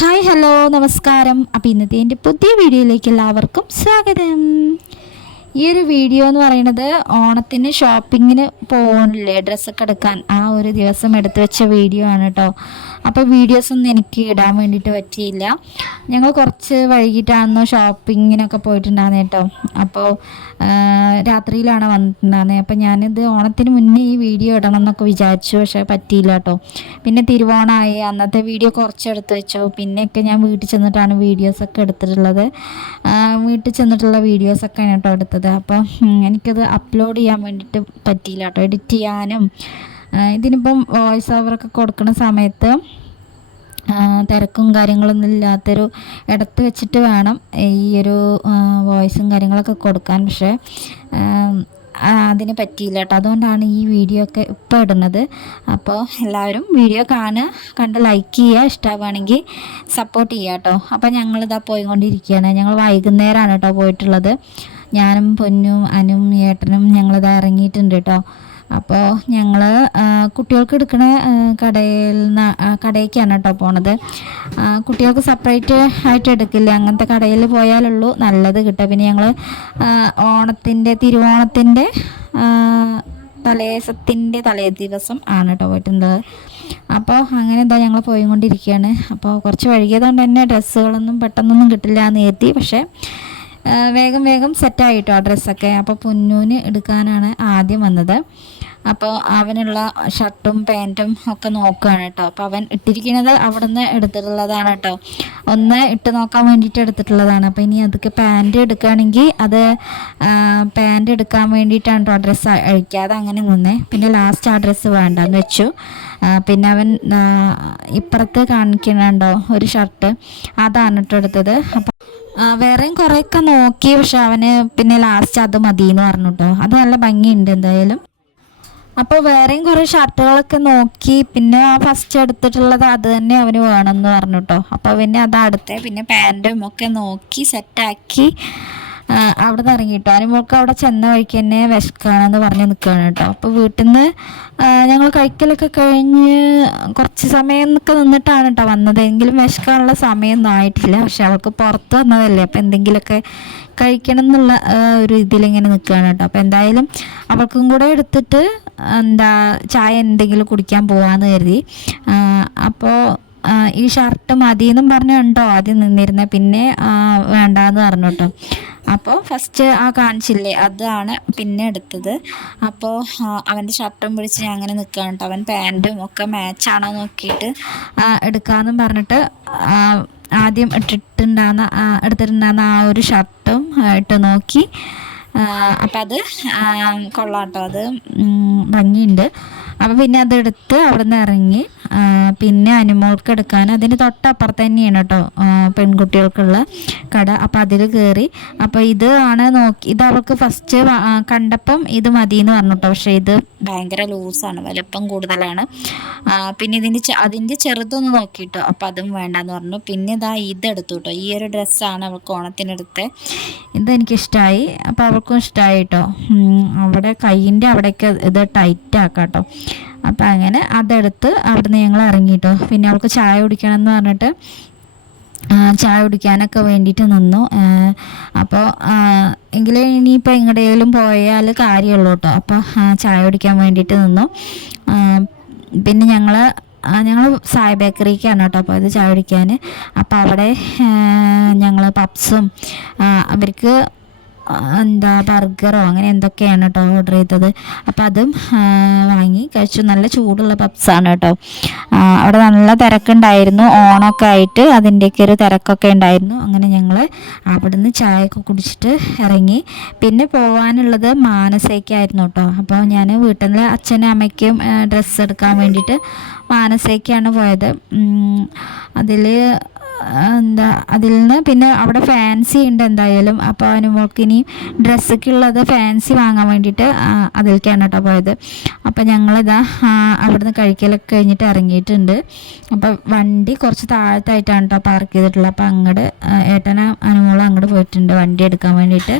Hi hello നമസ്കാരം. അപ്പോൾ ഇന്നത്തെ എൻ്റെ പുതിയ വീഡിയോയിലേക്ക് എല്ലാവർക്കും സ്വാഗതം. ഈ ഒരു വീഡിയോ എന്ന് പറയുന്നത് ഓണത്തിന് ഷോപ്പിങ്ങിന് പോകണില്ലേ, ഡ്രസ്സൊക്കെ എടുക്കാൻ ആ ഒരു ദിവസം എടുത്തു വെച്ച വീഡിയോ ആണ് കേട്ടോ. അപ്പോൾ വീഡിയോസൊന്നും എനിക്ക് ഇടാൻ വേണ്ടിയിട്ട് പറ്റിയില്ല. ഞങ്ങൾ കുറച്ച് വൈകിട്ടാണെന്നോ ഷോപ്പിങ്ങിനൊക്കെ പോയിട്ടുണ്ടായിരുന്നു കേട്ടോ. അപ്പോൾ രാത്രിയിലാണ് വന്നിട്ടുണ്ടായിരുന്നത്. അപ്പോൾ ഞാനിത് ഓണത്തിന് മുന്നേ ഈ വീഡിയോ ഇടണം എന്നൊക്കെ വിചാരിച്ചു, പക്ഷേ പറ്റിയില്ല കേട്ടോ. പിന്നെ തിരുവോണമായി, അന്നത്തെ വീഡിയോ കുറച്ചെടുത്ത് വെച്ചു. പിന്നെയൊക്കെ ഞാൻ വീട്ടിൽ ചെന്നിട്ടാണ് വീഡിയോസൊക്കെ എടുത്തിട്ടുള്ളത്. വീട്ടിൽ ചെന്നിട്ടുള്ള വീഡിയോസൊക്കെയാണ് കേട്ടോ എടുത്തത്. അപ്പോൾ എനിക്കത് അപ്ലോഡ് ചെയ്യാൻ വേണ്ടിയിട്ട് പറ്റിയില്ല കേട്ടോ. എഡിറ്റ് ചെയ്യാനും ഇതിനിപ്പം വോയിസ് ഓവറൊക്കെ കൊടുക്കുന്ന സമയത്ത് തിരക്കും കാര്യങ്ങളൊന്നും ഇല്ലാത്തൊരു ഇടത്ത് വെച്ചിട്ട് വേണം ഈ ഒരു വോയിസും കാര്യങ്ങളൊക്കെ കൊടുക്കാൻ. പക്ഷേ അതിന് പറ്റിയില്ല കേട്ടോ. അതുകൊണ്ടാണ് ഈ വീഡിയോ ഒക്കെ ഇപ്പോൾ ഇടുന്നത്. അപ്പോൾ എല്ലാവരും വീഡിയോ കണ്ട് ലൈക്ക് ചെയ്യുക, ഇഷ്ടമാവുകയാണെങ്കിൽ സപ്പോർട്ട് ചെയ്യുക കേട്ടോ. അപ്പോൾ ഞങ്ങളിതാ പോയിക്കൊണ്ടിരിക്കുകയാണ്. ഞങ്ങൾ വൈകുന്നേരമാണ് കേട്ടോ പോയിട്ടുള്ളത്. ഞാനും പൊന്നും അനും ഏട്ടനും ഞങ്ങളിതാ ഇറങ്ങിയിട്ടുണ്ട് കേട്ടോ. അപ്പോൾ ഞങ്ങൾ കുട്ടികൾക്ക് എടുക്കുന്ന കടയിലേക്കാണ് കേട്ടോ പോണത്. കുട്ടികൾക്ക് സെപ്പറേറ്റ് ആയിട്ട് എടുക്കില്ല, അങ്ങനത്തെ കടയിൽ പോയാലുള്ളൂ നല്ലത് കിട്ടുക. പിന്നെ ഞങ്ങൾ തിരുവോണത്തിൻ്റെ തലേ ദിവസം ആണ് കേട്ടോ പോയിട്ടുള്ളത്. അപ്പോൾ അങ്ങനെ എന്താ ഞങ്ങൾ പോയിക്കൊണ്ടിരിക്കുകയാണ്. അപ്പോൾ കുറച്ച് വൈകിയതുകൊണ്ട് തന്നെ ഡ്രസ്സുകളൊന്നും പെട്ടെന്നൊന്നും കിട്ടില്ല എന്ന് കരുതി. പക്ഷേ വേഗം സെറ്റായിട്ടോ ആ ഡ്രസ്സൊക്കെ. അപ്പോൾ പൊന്നൂന് എടുക്കാനാണ് ആദ്യം വന്നത്. അപ്പോൾ അവനുള്ള ഷർട്ടും പാൻറ്റും ഒക്കെ നോക്കുകയാണ് കേട്ടോ. അപ്പോൾ അവൻ ഇട്ടിരിക്കുന്നത് അവിടെ നിന്ന് എടുത്തിട്ടുള്ളതാണ് കേട്ടോ. ഒന്ന് ഇട്ട് നോക്കാൻ വേണ്ടിയിട്ട് എടുത്തിട്ടുള്ളതാണ്. അപ്പോൾ ഇനി അതൊക്കെ പാൻറ്റ് എടുക്കുകയാണെങ്കിൽ അത് പാൻറ്റ് എടുക്കാൻ വേണ്ടിയിട്ടാണ് കേട്ടോ ഡ്രസ്സ് അഴിക്കാതെ അങ്ങനെ നിന്നേ. പിന്നെ ലാസ്റ്റ് ആ ഡ്രസ്സ് വേണ്ടെന്ന് വെച്ചു. പിന്നെ അവൻ ഇപ്പുറത്ത് കാണിക്കുന്നുണ്ടോ ഒരു ഷർട്ട്, അതാണ് കേട്ടോ എടുത്തത്. അപ്പോൾ വേറെയും കുറേയൊക്കെ നോക്കി, പക്ഷെ അവന് പിന്നെ ലാസ്റ്റ് അത് മതി എന്ന് പറഞ്ഞു കേട്ടോ. അത് നല്ല ഭംഗിയുണ്ട് എന്തായാലും. അപ്പോൾ വേറെയും കുറേ ഷർട്ടുകളൊക്കെ നോക്കി, പിന്നെ ആ ഫസ്റ്റ് എടുത്തിട്ടുള്ളത് അത് തന്നെ അവന് വേണമെന്ന് പറഞ്ഞു കേട്ടോ. അപ്പോൾ പിന്നെ അത് അടുത്ത് പിന്നെ പാൻറ്റും ഒക്കെ നോക്കി സെറ്റാക്കി അവിടെ നിന്ന് ഇറങ്ങിയിട്ടോ. അനുമോൾക്ക് അവിടെ ചെന്ന വഴിക്ക് തന്നെ വിശക്കാണെന്ന് പറഞ്ഞ് നിൽക്കുകയാണ് കേട്ടോ. അപ്പോൾ വീട്ടിൽ നിന്ന് ഞങ്ങൾ കഴിക്കലൊക്കെ കഴിഞ്ഞ് കുറച്ച് സമയം എന്നൊക്കെ നിന്നിട്ടാണ് കേട്ടോ വന്നത്. എങ്കിലും വിശക്കാനുള്ള സമയമൊന്നും ആയിട്ടില്ല. പക്ഷെ അവൾക്ക് പുറത്ത് വന്നതല്ലേ, അപ്പോൾ എന്തെങ്കിലുമൊക്കെ കഴിക്കണം എന്നുള്ള ഒരു ഇതിലിങ്ങനെ നിൽക്കുകയാണ് കേട്ടോ. അപ്പോൾ എന്തായാലും അവൾക്കും കൂടെ എടുത്തിട്ട് ചായ എന്തെങ്കിലും കുടിക്കാൻ പോവാന്ന് കരുതി. അപ്പോൾ ഈ ഷർട്ട് മതിയെന്നും പറഞ്ഞുണ്ടോ ആദ്യം നിന്നിരുന്നത്, പിന്നെ വേണ്ടാന്ന് പറഞ്ഞു കേട്ടോ. അപ്പോൾ ഫസ്റ്റ് കാണിച്ചില്ലേ, അതാണ് പിന്നെ എടുത്തത്. അപ്പോൾ അവൻ്റെ ഷർട്ടും പിടിച്ച് ഞാൻ അങ്ങനെ നിൽക്കുകയാണ് കേട്ടോ. അവൻ പാൻറ്റും ഒക്കെ മാച്ചാണോ നോക്കിയിട്ട് എടുക്കാമെന്നും പറഞ്ഞിട്ട് ആദ്യം എടുത്തിട്ടുണ്ടാകുന്ന ആ ഒരു ഷർട്ടും ഇട്ട് നോക്കി. അപ്പം അത് കൊള്ളാം കേട്ടോ, അത് ഭംഗിയുണ്ട്. അപ്പോൾ പിന്നെ അതെടുത്ത് അവിടെ നിന്ന് ഇറങ്ങി. പിന്നെ അനുമോൾക്ക് എടുക്കാൻ അതിന് തൊട്ടപ്പുറത്ത് തന്നെയാണ് കേട്ടോ പെൺകുട്ടികൾക്കുള്ള കട. അപ്പോൾ അതിൽ കയറി. അപ്പോൾ ഇത് അവൾക്ക് ഫസ്റ്റ് കണ്ടപ്പം ഇത് മതിയെന്ന് പറഞ്ഞു കേട്ടോ. പക്ഷേ ഇത് ഭയങ്കര ലൂസാണ്, വലിപ്പം കൂടുതലാണ്. പിന്നെ അതിൻ്റെ ചെറുതൊന്ന് നോക്കിയിട്ടോ. അപ്പോൾ അതും വേണ്ടാന്ന് പറഞ്ഞു. പിന്നെ ഇതെടുത്തു കേട്ടോ. ഈ ഒരു ഡ്രസ്സാണ് അവൾക്ക് ഓണത്തിനെടുത്ത്. ഇതെനിക്കിഷ്ടമായി. അപ്പോൾ അവൾക്കും ഇഷ്ടമായി കേട്ടോ. അവിടെ കൈയിൻ്റെ അവിടേക്ക് ഇത് ടൈറ്റ് ആക്കാം കേട്ടോ. അപ്പം അങ്ങനെ അതെടുത്ത് അവിടുന്ന് ഞങ്ങൾ ഇറങ്ങിയിട്ടോ. പിന്നെ അവൾക്ക് ചായ കുടിക്കണം എന്ന് പറഞ്ഞിട്ട് ചായ കുടിക്കാനൊക്കെ വേണ്ടിയിട്ട് നിന്നു. അപ്പോൾ എങ്കിലും ഇനിയിപ്പോൾ എങ്ങടെയെങ്കിലും പോയാൽ കാര്യമുള്ളൂ കേട്ടോ. അപ്പോൾ ചായ കുടിക്കാൻ വേണ്ടിയിട്ട് നിന്നു. പിന്നെ ഞങ്ങൾ സായ ബേക്കറിക്കാണ് കേട്ടോ അപ്പോൾ ഇത് ചായ കുടിക്കാൻ. അപ്പോൾ അവിടെ ഞങ്ങൾ പപ്സും അവർക്ക് ബർഗറോ അങ്ങനെ എന്തൊക്കെയാണ് കേട്ടോ ഓർഡർ ചെയ്തത്. അപ്പോൾ അതും വാങ്ങി കഴിച്ചു. നല്ല ചൂടുള്ള പപ്സാണ് കേട്ടോ. അവിടെ നല്ല തിരക്കുണ്ടായിരുന്നു, ഓണമൊക്കെ ആയിട്ട് അതിൻ്റെയൊക്കെ ഒരു തിരക്കൊക്കെ ഉണ്ടായിരുന്നു. അങ്ങനെ ഞങ്ങൾ അവിടുന്ന് ചായയൊക്കെ കുടിച്ചിട്ട് ഇറങ്ങി. പിന്നെ പോകാനുള്ളത് മാനസയ്ക്കായിരുന്നു കേട്ടോ. അപ്പോൾ ഞാൻ വീട്ടിൽ നിന്ന് അച്ഛനും അമ്മയ്ക്കും ഡ്രസ്സ് എടുക്കാൻ വേണ്ടിയിട്ട് മാനസയ്ക്കാണ് പോയത്. അതിൽ നിന്ന് പിന്നെ അവിടെ ഫാൻസി ഉണ്ട് എന്തായാലും. അപ്പോൾ അനുമോൾക്ക് ഇനി ഡ്രസ്സൊക്കെയുള്ളത് ഫാൻസി വാങ്ങാൻ വേണ്ടിയിട്ട് അതിലേക്കാണ് കേട്ടോ പോയത്. അപ്പോൾ ഞങ്ങളിതാ അവിടുന്ന് കഴിക്കലൊക്കെ കഴിഞ്ഞിട്ട് ഇറങ്ങിയിട്ടുണ്ട്. അപ്പോൾ വണ്ടി കുറച്ച് താഴത്തായിട്ടാണ് കേട്ടോ പാർക്ക് ചെയ്തിട്ടുള്ളത്. അപ്പോൾ അങ്ങോട്ട് ഏട്ടനും അനുമോളും അങ്ങോട്ട് പോയിട്ടുണ്ട് വണ്ടി എടുക്കാൻ വേണ്ടിയിട്ട്.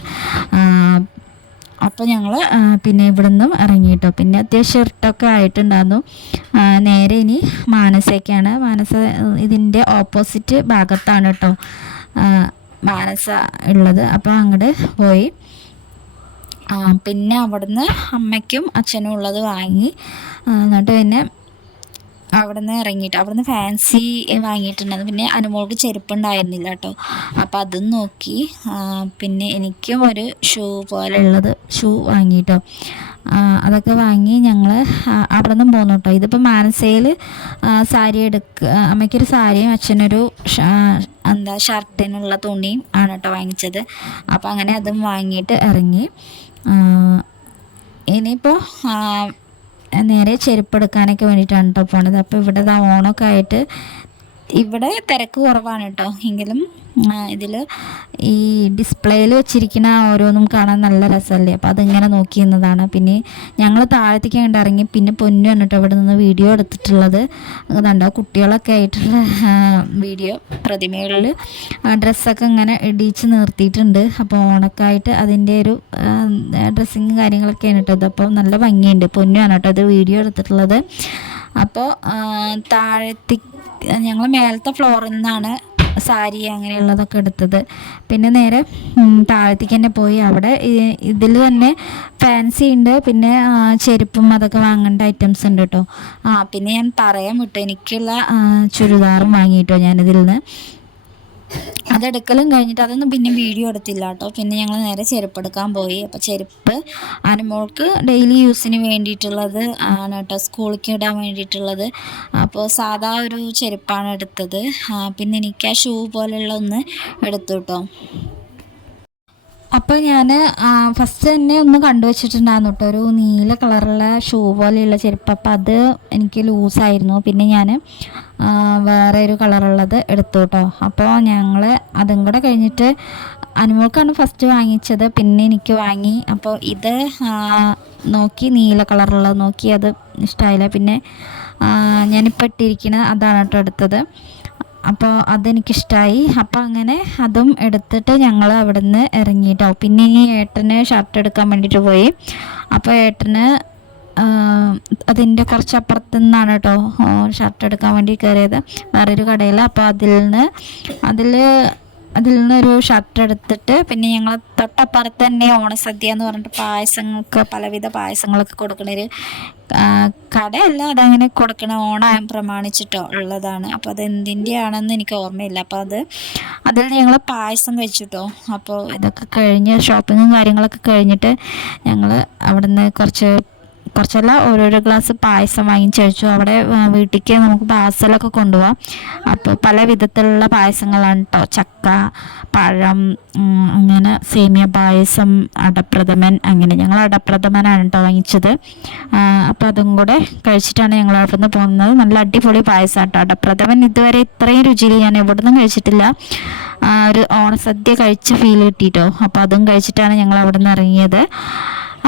അപ്പോൾ ഞങ്ങൾ പിന്നെ ഇവിടെ നിന്നും ഇറങ്ങി കേട്ടോ. പിന്നെ അത്യാവശ്യം ഇഷ്ടമൊക്കെ ആയിട്ടുണ്ടായിരുന്നു. നേരെ ഇനി മാനസയ്ക്കാണ്. മാനസ ഇതിൻ്റെ ഓപ്പോസിറ്റ് ഭാഗത്താണ് കേട്ടോ മാനസ ഉള്ളത്. അപ്പോൾ അങ്ങോട്ട് പോയി. പിന്നെ അവിടുന്ന് അമ്മയ്ക്കും അച്ഛനും ഉള്ളത് വാങ്ങി. എന്നിട്ട് പിന്നെ അവിടുന്ന് ഇറങ്ങിയിട്ട് അവിടുന്ന് ഫാൻസി വാങ്ങിയിട്ടുണ്ടായിരുന്നു. പിന്നെ അനുമോൾക്ക് ചെരുപ്പുണ്ടായിരുന്നില്ല കേട്ടോ. അപ്പോൾ അതും നോക്കി. പിന്നെ എനിക്കും ഒരു ഷൂ പോലെയുള്ളത് ഷൂ വാങ്ങിയിട്ടോ. അതൊക്കെ വാങ്ങി ഞങ്ങൾ അവിടെ നിന്നും പോന്നു കേട്ടോ. ഇതിപ്പോൾ മാനസയിൽ സാരി അമ്മയ്ക്കൊരു സാരിയും അച്ഛനൊരു ഷർട്ടിനുള്ള തുണിയും ആണ് കേട്ടോ വാങ്ങിച്ചത്. അപ്പോൾ അങ്ങനെ അതും വാങ്ങിയിട്ട് ഇറങ്ങി. ഇനിയിപ്പോൾ നേരെ ചെരുപ്പ് എടുക്കാനൊക്കെ വേണ്ടിയിട്ടാണ് കേട്ടോ പോണത്. അപ്പോൾ ഇവിടെ ഓണമൊക്കെ ആയിട്ട് ഇവിടെ തിരക്ക് കുറവാണ് കേട്ടോ. എങ്കിലും ഇതിൽ ഈ ഡിസ്പ്ലേയിൽ വെച്ചിരിക്കുന്ന ഓരോന്നും കാണാൻ നല്ല രസമല്ലേ. അപ്പോൾ അതിങ്ങനെ നോക്കി നിന്നതാണ്. പിന്നെ ഞങ്ങൾ താഴത്തേക്ക് കണ്ട് ഇറങ്ങി. പിന്നെ പൊന്നു കണ്ടിട്ട് ഇവിടെ നിന്ന് വീഡിയോ എടുത്തിട്ടുള്ളത് അതുണ്ടോ, കുട്ടികളൊക്കെ ആയിട്ടുള്ള വീഡിയോ. പ്രതിമകളിൽ ഡ്രസ്സൊക്കെ ഇങ്ങനെ ഇടിച്ച് നിർത്തിയിട്ടുണ്ട്. അപ്പോൾ ഓണക്കായിട്ട് അതിൻ്റെ ഒരു ഡ്രസ്സിങ് കാര്യങ്ങളൊക്കെയാണ് കേട്ടോ. അപ്പോൾ നല്ല ഭംഗിയുണ്ട്. പൊന്നുമാണ് കേട്ടോ ഇത് വീഡിയോ എടുത്തിട്ടുള്ളത്. അപ്പോൾ ഞങ്ങൾ മേലത്തെ ഫ്ലോറിൽ നിന്നാണ് സാരി അങ്ങനെയുള്ളതൊക്കെ എടുത്തത്. പിന്നെ നേരെ താഴത്തേക്ക് തന്നെ പോയി. അവിടെ ഇതിൽ തന്നെ ഫാൻസി ഉണ്ട്. പിന്നെ ചെരുപ്പും അതൊക്കെ വാങ്ങേണ്ട ഐറ്റംസ് ഉണ്ട് കേട്ടോ. പിന്നെ ഞാൻ പറയാൻ വിട്ടു, എനിക്കുള്ള ചുരിദാറും വാങ്ങിയിട്ടോ ഞാനിതിൽ നിന്ന്. അതെടുക്കലും കഴിഞ്ഞിട്ട് അതൊന്നും പിന്നെ വീഡിയോ എടുത്തില്ല കേട്ടോ. പിന്നെ ഞങ്ങൾ നേരെ ചെരുപ്പ് എടുക്കാൻ പോയി. അപ്പോൾ ചെരുപ്പ് അനുമോൾക്ക് ഡെയിലി യൂസിന് വേണ്ടിയിട്ടുള്ളത് ആണ് കേട്ടോ, സ്കൂളിലേക്ക് ഇടാൻ വേണ്ടിയിട്ടുള്ളത്. അപ്പോൾ സാധാ ഒരു ചെരുപ്പാണ് എടുത്തത്. പിന്നെ എനിക്ക് ആ ഷൂ പോലെയുള്ള ഒന്ന് എടുത്തു കേട്ടോ. അപ്പോൾ ഞാൻ ഫസ്റ്റ് തന്നെ ഒന്ന് കണ്ടുവച്ചിട്ടുണ്ടായിരുന്നു കേട്ടോ, ഒരു നീല കളറുള്ള ഷൂ പോലെയുള്ള ചെരുപ്പ്. അപ്പോൾ അത് എനിക്ക് ലൂസായിരുന്നു. പിന്നെ ഞാൻ വേറെ ഒരു കളറുള്ളത് എടുത്തു കേട്ടോ. അപ്പോൾ ഞങ്ങൾ അതും കൂടെ കഴിഞ്ഞിട്ട് അനുമോൾക്കാണ് ഫസ്റ്റ് വാങ്ങിച്ചത്. പിന്നെ എനിക്ക് വാങ്ങി. അപ്പോൾ ഇത് നോക്കി നീല കളറുള്ളത് നോക്കി, അത് ഇഷ്ടമായില്ല. പിന്നെ ഞാനിപ്പോൾ ഇട്ടിരിക്കുന്നത് അതാണ് കേട്ടോ എടുത്തത്. അപ്പോൾ അതെനിക്കിഷ്ടമായി. അപ്പോൾ അങ്ങനെ അതും എടുത്തിട്ട് ഞങ്ങൾ അവിടെ നിന്ന് ഇറങ്ങിയിട്ടോ. പിന്നെ ഈ ഏട്ടന് ഷർട്ട് എടുക്കാൻ വേണ്ടിയിട്ട് പോയി. അപ്പോൾ ഏട്ടന് അതിൻ്റെ കുറച്ചപ്പുറത്തു നിന്നാണ് കേട്ടോ ഷർട്ട് എടുക്കാൻ വേണ്ടി കയറിയത്, വേറൊരു കടയിൽ. അപ്പോൾ അതിൽ നിന്നൊരു ഷർട്ട് എടുത്തിട്ട് പിന്നെ ഞങ്ങൾ തൊട്ടപ്പുറത്ത് തന്നെ ഓണസദ്യ എന്ന് പറഞ്ഞിട്ട് പായസങ്ങൾക്ക് പലവിധ പായസങ്ങളൊക്കെ കൊടുക്കണൊരു കടയല്ല, അതങ്ങനെ കൊടുക്കണ ഓണം പ്രമാണിച്ചിട്ടോ ഉള്ളതാണ്. അപ്പോൾ അത് എന്തിൻ്റെയാണെന്ന് എനിക്ക് ഓർമ്മയില്ല. അപ്പോൾ അതിൽ ഞങ്ങൾ പായസം കഴിച്ചിട്ടോ. അപ്പോൾ ഇതൊക്കെ കഴിഞ്ഞ് ഷോപ്പിങ്ങും കാര്യങ്ങളൊക്കെ കഴിഞ്ഞിട്ട് ഞങ്ങൾ അവിടുന്ന് കുറച്ചല്ല ഓരോരോ ഗ്ലാസ് പായസം വാങ്ങിച്ച് കഴിച്ചു. അവിടെ വീട്ടിലേക്ക് നമുക്ക് പാർസലൊക്കെ കൊണ്ടുപോകാം. അപ്പോൾ പല വിധത്തിലുള്ള പായസങ്ങളാണ് കേട്ടോ. ചക്ക, പഴം, അങ്ങനെ സേമിയ പായസം, അടപ്രഥമൻ, അങ്ങനെ ഞങ്ങൾ അടപ്രഥമനാണ് കേട്ടോ വാങ്ങിച്ചത്. അപ്പോൾ അതും കൂടെ കഴിച്ചിട്ടാണ് ഞങ്ങൾ അവിടെ നിന്ന് പോകുന്നത്. നല്ല അടിപൊളി പായസം കേട്ടോ അടപ്രഥമൻ. ഇതുവരെ ഇത്രയും രുചിയിൽ ഞാൻ എവിടെ നിന്നും കഴിച്ചിട്ടില്ല. ഒരു ഓണസദ്യ കഴിച്ച ഫീൽ കിട്ടിയിട്ടോ. അപ്പോൾ അതും കഴിച്ചിട്ടാണ് ഞങ്ങൾ അവിടെ നിന്ന് ഇറങ്ങിയത്.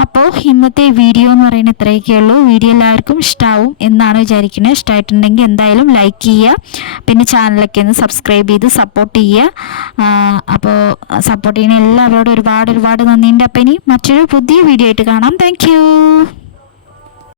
അപ്പോൾ ഇന്നത്തെ വീഡിയോ എന്ന് പറയുന്നത് ഇത്രയൊക്കെ ഉള്ളൂ. വീഡിയോ എല്ലാവർക്കും ഇഷ്ടമാവും എന്നാണ് വിചാരിക്കുന്നത്. ഇഷ്ടമായിട്ടുണ്ടെങ്കിൽ എന്തായാലും ലൈക്ക് ചെയ്യുക. പിന്നെ ചാനലൊക്കെ ഒന്ന് സബ്സ്ക്രൈബ് ചെയ്ത് സപ്പോർട്ട് ചെയ്യുക. അപ്പോൾ സപ്പോർട്ട് ചെയ്യുന്ന എല്ലാവരോടും ഒരുപാട് നന്ദിയുണ്ട്. അപ്പോൾ ഇനി മറ്റൊരു പുതിയ വീഡിയോ ആയിട്ട് കാണാം. താങ്ക്